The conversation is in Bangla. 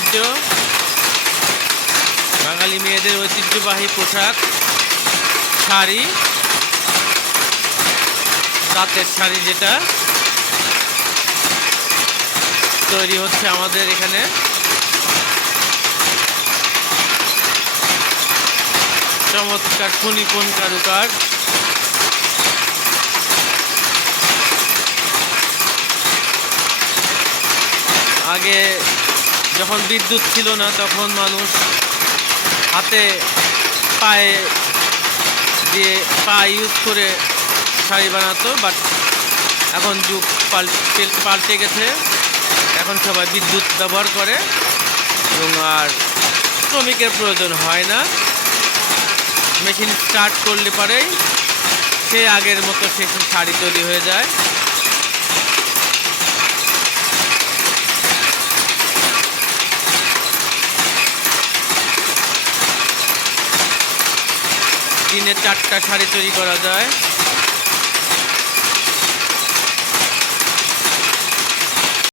ঐতিহ্য, বাঙালি মেয়েদের ঐতিহ্যবাহী পোশাক শাড়ি, তাঁতের শাড়ি যেটা তৈরি হচ্ছে আমাদের এখানে। চমৎকার সুনিপুণ কারুকাজ। আগে যখন বিদ্যুৎ ছিল না তখন মানুষ হাতে পায়ে দিয়ে পা ইউজ করে শাড়ি বানাতো, বাট এখন যুগ পাল্টে গেছে। এখন সবাই বিদ্যুৎ ব্যবহার করে এবং আর শ্রমিকের প্রয়োজন হয় না। মেশিন স্টার্ট করলে পরেই সে আগের মতো সে শাড়ি তৈরি হয়ে যায়। দিনে 4টা শাড়ি তৈরি করা যায়।